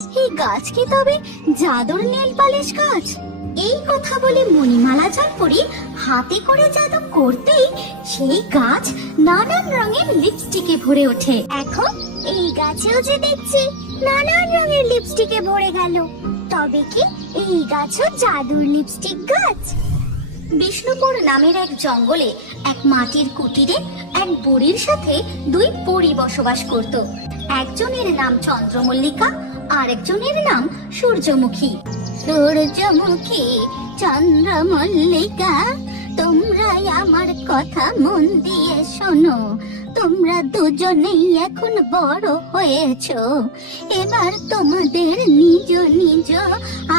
এই গাছ কি তবে জাদুর নেল পালিশ গাছ? এই কথা বলে মণিমালা জলপরি হাতে করে জাদু করতেই সেই গাছ নানান রঙের লিপস্টিকে ভরে ওঠে। এখন এই গাছেও যে দেখছি নানান রঙের লিপস্টিকে ভরে গেল, তবে কি এই গাছও জাদুর লিপস্টিক গাছ? বিষ্ণুপুর নামের এক জঙ্গলে এক মাটির কুটিরে এক বুড়ির সাথে দুই পরী বসবাস করত। একজনের নাম চন্দ্রমল্লিকা, আরেকজনের নাম সূর্যমুখী। সূর্যমুখী, চন্দ্রমল্লিকা, তোমরাই আমার কথা মন দিয়ে শোনো। তোমরা দুজনেই এখন বড় হয়েছো, এবার তোমাদের নিজ নিজ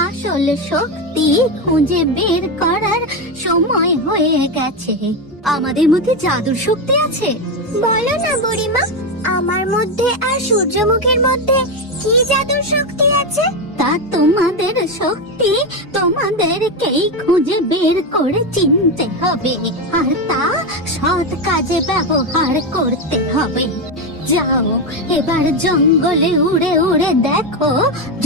আসল শক্তি খুঁজে বের করার সময় হয়ে গেছে। আমাদের মধ্যে জাদুর শক্তি আছে? বলো না বুড়িমা, আমার মধ্যে আর সূর্যমুখীর মধ্যে কি জাদুর শক্তি আছে? তা তোমাদের শক্তি তোমাদেরকেই খুঁজে বের করে চিনতে হবে, আর তা সৎ কাজে ব্যবহার করতে হবে। যাও এবার জঙ্গলে উড়ে উড়ে দেখো,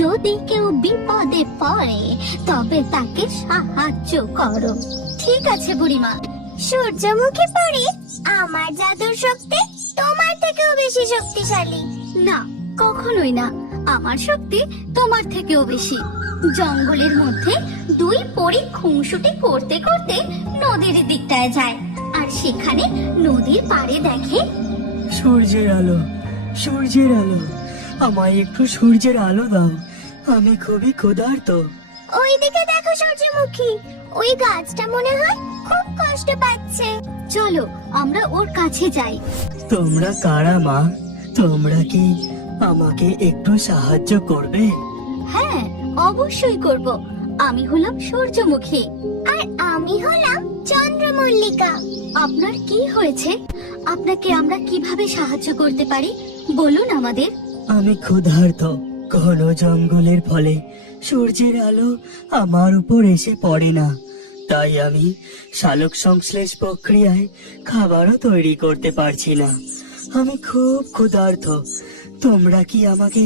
যদি কেউ বিপদে পড়ে তবে তাকে সাহায্য করো। ঠিক আছে বুড়িমা। সূর্যমুখী পরি, আমার জাদুর শক্তি তোমার থেকেও বেশি শক্তিশালী। না, কখনোই না, আমার শক্তি তোমার থেকেও বেশি। জঙ্গলের মধ্যে দুই পরী খুনসুটি করতে করতে নদীর দিকটায় যায়, আর সেখানে নদীর পাড়ে দেখে সূর্যের আলো, সূর্যের আলো, আমায় একটু সূর্যের আলো দাও, আমি খুবই ক্ষুধার্ত। ওইদিকে দেখো সূর্যমুখী, ওই গাছটা মনে হয় খুব কষ্ট পাচ্ছে। চলো আমরা ওর কাছে যাই। তোমরা কারা মা? তোমরা কি আমাকে একটু সাহায্য করবে? হ্যাঁ, অবশ্যই করব। আমি হলাম সূর্যমুখী আর আমি হলাম চন্দ্রমল্লিকা। আপনার কি হয়েছে? আপনাকে আমরা কিভাবে সাহায্য করতে পারি বলুন আমাদের। আমি ক্ষুধার্ত। ঘন জঙ্গলের ফলে সূর্যের আলো আমার উপর এসে পড়ে না, তাই আমি সালোক সংশ্লেষ প্রক্রিয়ায় খাবারও তৈরি করতে পারছি না। আমি খুব ক্ষুধার্ত। তোমরা কি আমাকে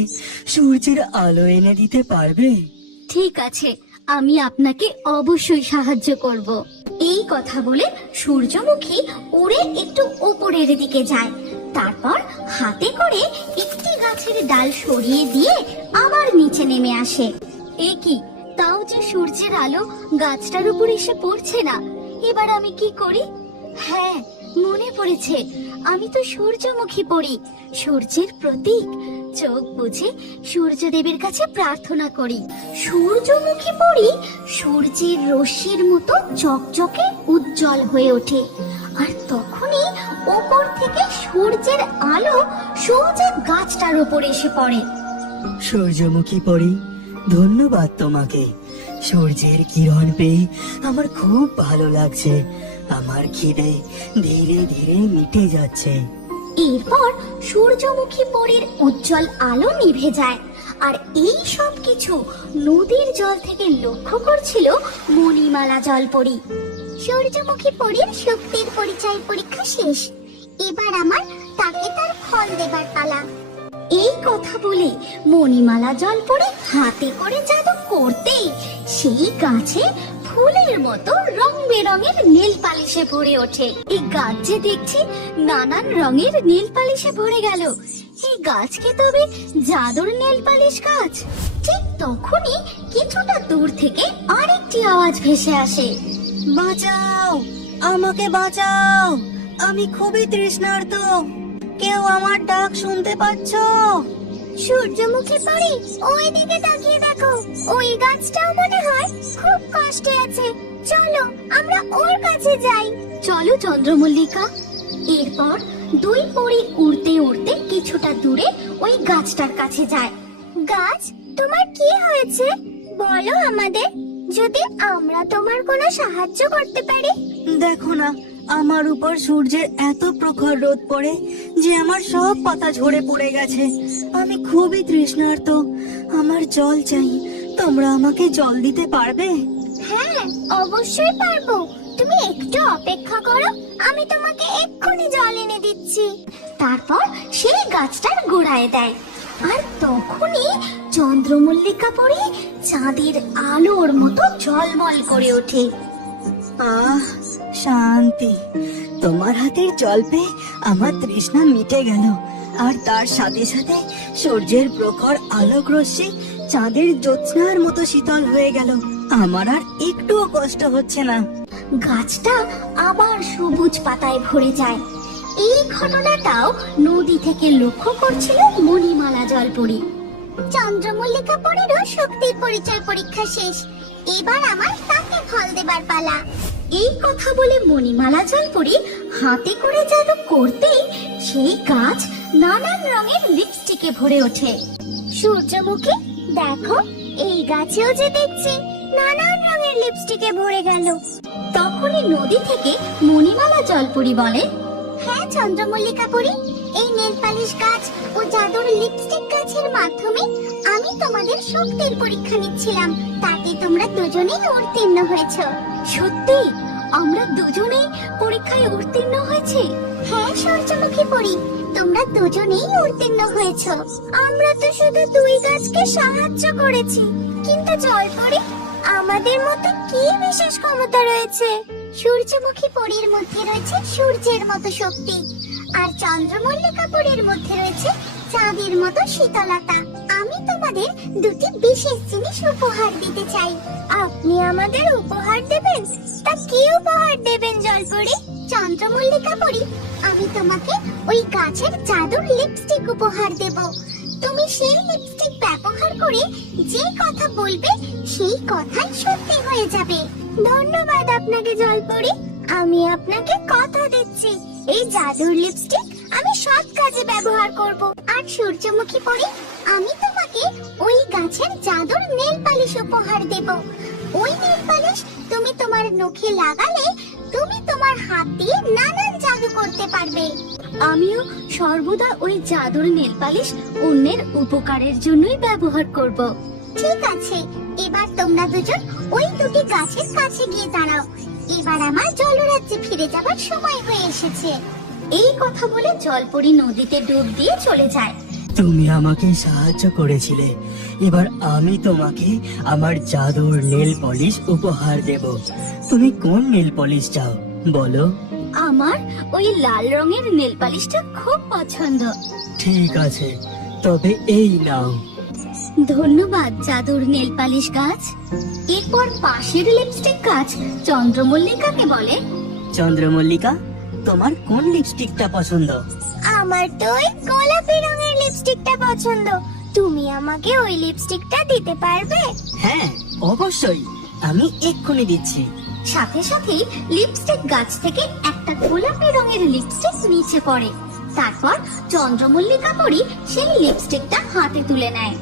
সূর্যের আলো এনে দিতে পারবে? ঠিক আছে, আমি আপনাকে অবশ্যই সাহায্য করব। এই কথা বলে সূর্যমুখী উড়ে একটু উপরের দিকে যায়, তারপর হাতে করে একটি গাছের ডাল সরিয়ে দিয়ে আবার নিচে নেমে আসে। এ কি, তাও যে সূর্যের আলো গাছটার উপর এসে পড়ছে না। এবার আমি কি করি? হ্যাঁ, মনে পড়েছে, আমি তো সূর্যমুখী পড়ি, সূর্যের প্রতীক। চোখ বুঝে সূর্যদেবের কাছে প্রার্থনা করি। সূর্যমুখী পড়ি সূর্যের রশ্মির মতো চকচকে উজ্জ্বল হয়ে ওঠে, আর তখনই উপর থেকে সূর্যের আলো সোজা গাছটার উপর এসে পড়ে। সূর্যমুখী পরি, ধন্যবাদ তোমাকে। সূর্যের কিরণ পেয়ে আমার খুব ভালো লাগছে। আমার খিদে ধীরে ধীরে মিটে যাচ্ছে। এরপর সূর্যমুখী পরীর উজ্জ্বল আলো নিভে যায়, আর এই সব কিছু নদীর জল থেকে লক্ষ্য করছিল মণিমালা জলপরী। সূর্যমুখী পরীর শক্তির পরিচয় পরীক্ষা শেষ, এবার আমার তাকে তার ফল দেবার পালা। এই কথা বলে মণিমালা জলপরী হাতে করে জাদু করতেই সেই গাছে ফুলের মতো রং বেরঙের নীল পালিশে ভরে ওঠে। এই গাছ যে দেখছি নানান রঙের নীল পালিশে ভরে গেল। এই গাছ কি তবে জাদুর নীল পালিশ গাছ? ঠিক তখনই কিছুটা দূর থেকে আরেকটি আওয়াজ ভেসে আসে। বাঁচাও, আমাকে বাঁচাও, আমি খুবই তৃষ্ণার্ত। কেউ আমার ডাক শুনতে পাচ্ছ? সূর্যমুখী পরি, ওই দিকে তাকিয়ে দেখো, ওই গাছটাও মনে হয় খুব কষ্টে আছে। চলো আমরা ওর কাছে যাই। চলো চন্দ্রমল্লিকা। এরপর দুই পরী উড়তে উড়তে কিছুটা দূরে ওই গাছটার কাছে যায়। গাছ, তোমার কি হয়েছে বলো আমাদের, যদি আমরা তোমার কোনো সাহায্য করতে পারি। দেখো না, আমার উপর সূর্যের এত প্রখর রোদ পড়ে যে আমার সব পাতা ঝরে পড়ে গেছে। আমি খুবই তৃষ্ণার্ত, আমার জল চাই। তোমরা আমাকে জল দিতে পারবে? হ্যাঁ, অবশ্যই পারবো। তুমি একটু অপেক্ষা করো, আমি তোমাকে এক্ষুনি জল এনে দিচ্ছি। তারপর সেই গাছটার গোড়ায় দেয়, আর তখনই চন্দ্রমল্লিকা পরি চাঁদের আলোর মতো ঝলমল করে ওঠে। আহ, শান্তি। তোমার হাতের জল পেয়ে আমার তৃষ্ণা মিটে গেল। আর তার সাথে সাথে সূর্যের প্রখর আলোক রশ্মি চাঁদের জ্যোৎস্নার মতো শীতল হয়ে গেল। আমার আর একটুও কষ্ট হচ্ছে না। গাছটা আবার সবুজ পাতায় ভরে যায়। এই ঘটনাটাও নদী থেকে লক্ষ্য করছিল মণিমালা জলপরি। চন্দ্রমল্লিকা পরীরও শক্তির পরিচয় পরীক্ষা শেষ, এবার আমার তাকে ফল দেবার পালা। এই কথা বলে মণিমালা জলপরি হাতে করে জাদু করতেই সেই গাছ নানান রঙের লিপস্টিকে ভরে ওঠে। সূর্যমুখী, দেখো, এই গাছেও যে দেখছি নানান রঙের লিপস্টিকে ভরে গেল। তখনই নদী থেকে মণিমালা জলপরি বলে, হ্যাঁ চন্দ্রমল্লিকা পরি, এই নেল পালিশ গাছ ও জাদুর লিপস্টিক গাছের মাধ্যমে আমি তোমাদের শক্তির পরীক্ষা নিচ্ছিলাম। তাতে তোমরা দুজনেই উত্তীর্ণ হয়েছো। সত্যি আমরা দুজনেই পরীক্ষায় উত্তীর্ণ হয়েছি? হ্যাঁ সূর্যমুখী পরি, তোমরা দুজনেই উত্তীর্ণ হয়েছো। আমরা তো শুধু দুই গাছকে সাহায্য করেছি, কিন্তু জলপরি আমাদের মধ্যে কি বিশেষ ক্ষমতা রয়েছে? সূর্যমুখী পরীর মধ্যে রয়েছে সূর্যের মতো শক্তি, আর চন্দ্রমল্লিকা পরীর মধ্যে রয়েছে চাঁদের মতো শীতলতা। আমি তোমাদের দুটি বিশেষ জিনিস উপহার দিতে চাই। আপনি আমাদের উপহার দেবেন? তা কি উপহার দেবেন জলপরি? চন্দ্রমল্লিকা পরী, আমি তোমাকে ওই গাছের জাদুর লিপস্টিক উপহার দেব। তুমি সেই লিপস্টিক ব্যবহার করে যে কথা বলবে সেই কথাই সত্যি হয়ে যাবে। ধন্যবাদ আপনাকে জলপরি, আমি আপনাকে কথা দিচ্ছি এই জাদুর লিপস্টিক আমি সব কাজে ব্যবহার করব। আর সূর্যমুখী পরি, আমি তোমাকে ওই গাছের জাদুর নেল পালিশ উপহার দেব। ওই নেল পালিশ তুমি তোমার নখে লাগালে তুমি তোমার হাত দিয়ে নানান জাদু করতে পারবে। আমিও সর্বদা ওই জাদুর নেল পালিশ অন্যের উপকারের জন্যই ব্যবহার করব। ঠিক আছে, এবার তোমরা দুজন ওই দুটি গাছের কাছে গিয়ে দাঁড়াও। এবার আমার জলরাজ্যে ফিরে যাবার সময় হয়ে এসেছে। এই কথা বলে জলপরি নদীতে ডুব দিয়ে চলে যায়। তুমি আমাকে সাহায্য করেছিলে, এবার আমি তোমাকে আমার জাদুর নেল পলিশ উপহার দেব। তুমি কোন নেল পলিশ চাও বলো? আমার ওই লাল রঙের নেল পালিশটা খুব পছন্দ। ঠিক আছে, তবে এই নাও। ধন্যবাদ জাদুর নেল পালিশ গাছ। এরপর পাশের লিপস্টিক গাছ চন্দ্রমল্লিকাকে বলে, চন্দ্রমল্লিকা, তোমার কোন লিপস্টিকটা পছন্দ? আমার তো ওই গোলাপি রঙের লিপস্টিকটা পছন্দ। তুমি আমাকে ওই লিপস্টিকটা দিতে পারবে? হ্যাঁ অবশ্যই, আমি এক্ষুনি দিচ্ছি। সাথে সাথেই লিপস্টিক গাছ থেকে একটা গোলাপি রঙের লিপস্টিক নিচে পড়ে। তারপর চন্দ্রমল্লিকা পরি সেই লিপস্টিকটা হাতে তুলে নেয়।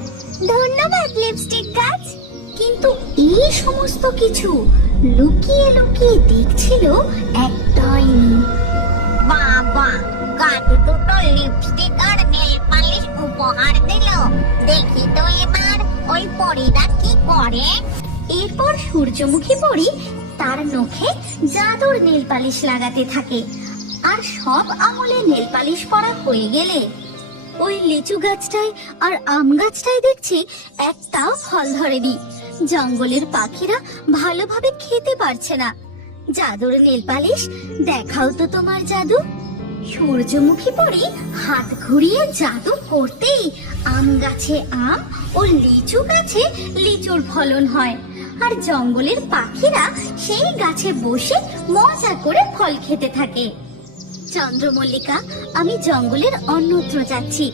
ধন্যবাদ লিপস্টিক গাছ। কিন্তু এই সমস্ত কিছু লুকিয়ে লুকিয়ে দেখছিল এক ডাইনি। বাবা, গাছ দুটো লিপস্টিক আর নেল পালিশ উপহার দিল। দেখি তো এবার ওই পরীরা কি করে। এরপর সূর্যমুখী পরি তার নখে জাদুর নেল পালিশ লাগাতে থাকে। আর সব আঙুলে নেল পালিশ পরা হয়ে গেলে ওই লিচু গাছটায় আর আম গাছটায় দেখছি একটাও ফল ধরেনি। জঙ্গলের পাখিরা ভালোভাবে খেতে পারছে না। জাদুর নেল পালিশ, দেখাও তো তোমার জাদু। সূর্যমুখী পরি হাত ঘুরিয়ে জাদু করতেই আম গাছে আম ও লিচু গাছে লিচুর ফলন হয়। আর জঙ্গলের পাখিরা সেই গাছে বসে মজা করে ফল খেতে থাকে। চন্দ্রমল্লিকা, আমি জঙ্গলের অন্যত্র যাচ্ছি,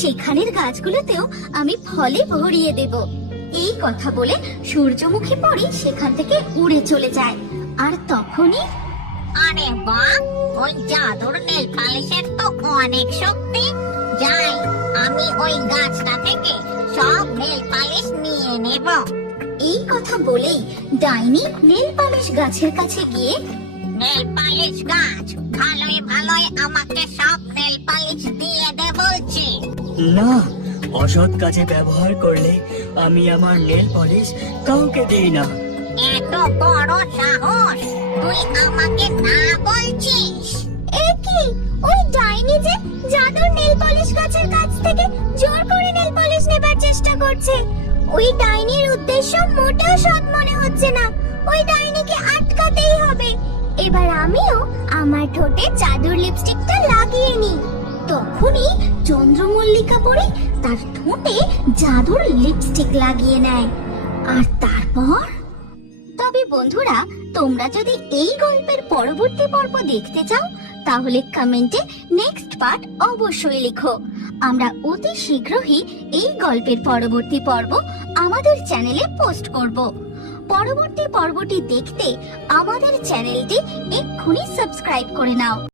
সেখানের গাছগুলোতেও আমি ফলে ভরিয়ে দেব। এই কথা বলে সূর্যমুখী পরি সেখান থেকে উড়ে চলে যায়। আর তখনই আরে বাহ, ওই জাদুর নেল পালিশের তো অনেক শক্তি। যাই, আমি ওই গাছটা থেকে সব নেল পালিশ নিয়ে নেব। এই কথা বলেই ডাইনি নেল পালিশ গাছের কাছে গিয়ে, নেল পালিশ গাছ, ভালোই ভালোই আমাকে সব নেল পালিশ দিয়ে দে বলছি। না, অসৎ কাজে ব্যবহার করলে আমি আমার নেল পলিশ কাউকে দেই না। এত বড় সাহস, তুই আমাকে না বলছিস? এ কি, ওই ডাইনি যে জাদুর নেল পলিশ গাছের কাছ থেকে জোর করে নেল পলিশ নেবার চেষ্টা করছে। ওই ডাইনির উদ্দেশ্য মোটেও সৎ মনে হচ্ছে না। ওই ডাইনিকে আটকাতেই হবে। এবার আমিও আমার ঠোঁটে জাদুর লিপস্টিকটা লাগিয়ে নিই। তখনই চন্দ্রমল্লিকা পরি তার ঠোঁটে জাদুর লিপস্টিক লাগিয়ে নেয়। আর তারপর তবে বন্ধুরা, তোমরা যদি এই গল্পের পরবর্তী পর্ব দেখতে চাও তাহলে কমেন্টে নেক্সট পার্ট অবশ্যই লিখো। আমরা অতি শীঘ্রই এই গল্পের পরবর্তী পর্ব আমাদের চ্যানেলে পোস্ট করব। পরবর্তী পর্বটি দেখতে আমাদের চ্যানেলটি এক্ষুনি সাবস্ক্রাইব করে নাও।